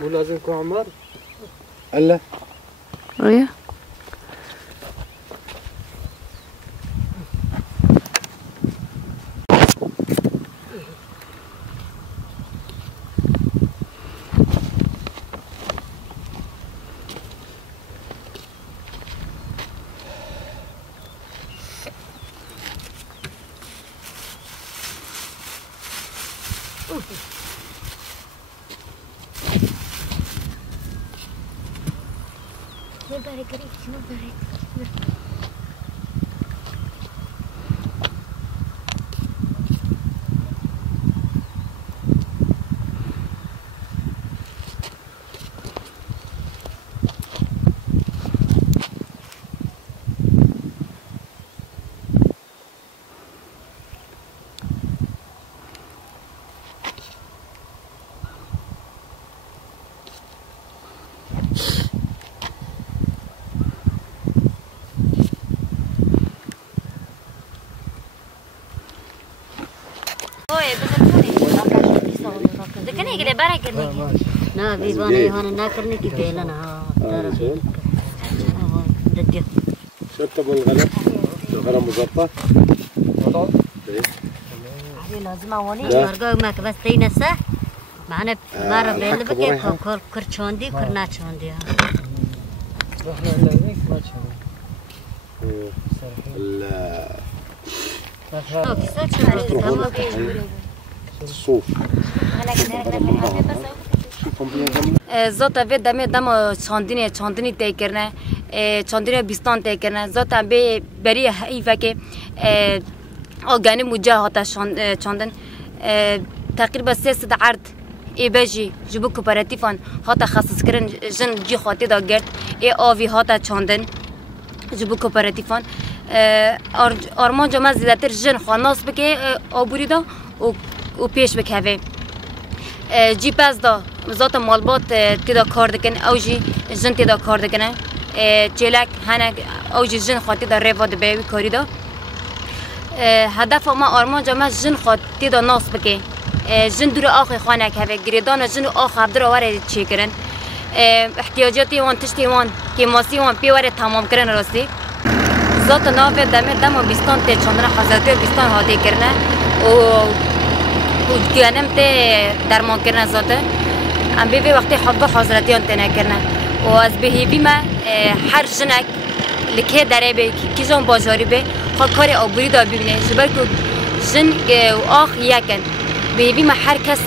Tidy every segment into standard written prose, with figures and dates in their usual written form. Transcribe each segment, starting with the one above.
مو لازم كو عمر؟ الا ايه ना बीवाने होने ना करने की पहला ना ترى دديه شطب الغلط الغلط مظبط هذه لازم أولي مرقا ما كبس تينسه معنا مرة بيل بكي كر شوندي كر نا شوندي رحنا لهذيك ما تشوف الصوف زوتا في دم چاندنی تی کرنه چاندنی بیستان تی کرنه زوتا به بری حیفه که آگانی موجه هاتا چاندن تقریبا 300 عرض ای بجی جبو کوپراتیفان هاتا خصص کردن جن جی خاطی دا گرد ای آوی هاتا چاندن جبو کوپراتیفان آرمان جمع زیادتر جن خاناس بکه آبوری دا و پیش بکهوه جی پس دا ذات مالبات تدا کار دکن اوجی جن تدا کار دکنه چلک هنگ اوجی جن خاطی دا ریوا دا بیوی کاری دا هدف ما آرمان جمع جن خاطی دا ناس بکه جن دور آخی خانه که گریدان جن آخ عبدر آوره چی کرن احتیاجاتی وان تشتی وان که ماسی وان پیوره تمام کرن راستی ذات نافه دم بیستان تی چندرا حضرتی بیستان هاتی کرنه و دیانم تی درمان کرنه ذاته ام بی وقتی حضرت حضرتیان تنه کرنه و از بهیبی ما هر جنک لکه داره به کی جان بازاری به خود کار آبوری دا ببینه جبر کو جن و آخ یکن بهیبی ما هر کس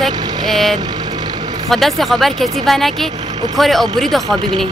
خود دست خبر کسی بنه که و کار آبوری دا خواب ببینه